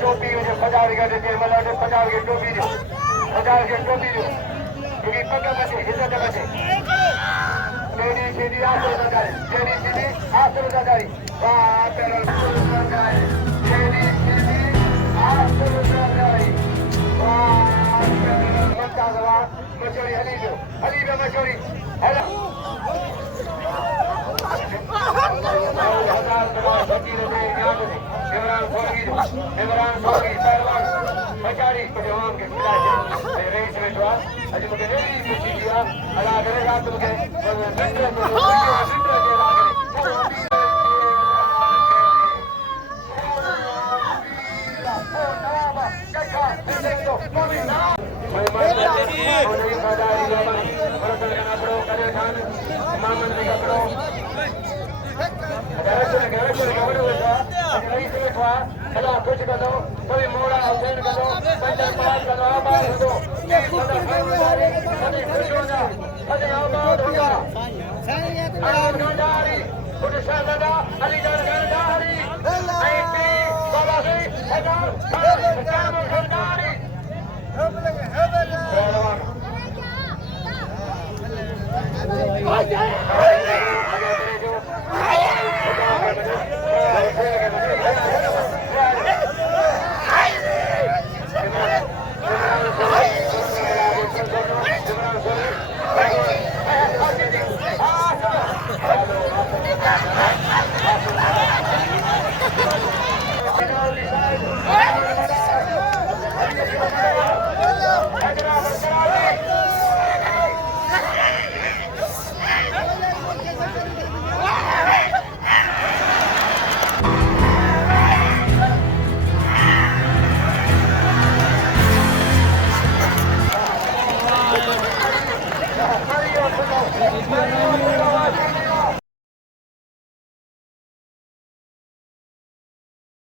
टोपी मुझे 50 का देते मला 50 की टोपी दो 50 की टोपी दो क्योंकि पक्का बचे इज्जत बचे तेरी सीधी आसर लगाए तेरी सीधी आसर लगाई वाह तेरा लगाए तेरी सीधी आसर लगाई वाह तेरा मक्का दवा मचोरी हली बे मचोरी हेलो हजार दवा फकीर दे याद दे इमरान सोगी पहलवान बचारी पहलवान के खिलाफ रेस में हुआ आज मुझे नहीं पूछी दिया अला करेगा तुमके मित्र के हेलो कुछ कर दो कोई मोड़ा हुसैन कर दो पंजाब पास कर दो आबाद हो दो खुश हो जा अरे आबाद हो जा आबाद गंडारी खुद शाहजादा अली जान गंडारी आईपी बाबा से हजार काम गंडारी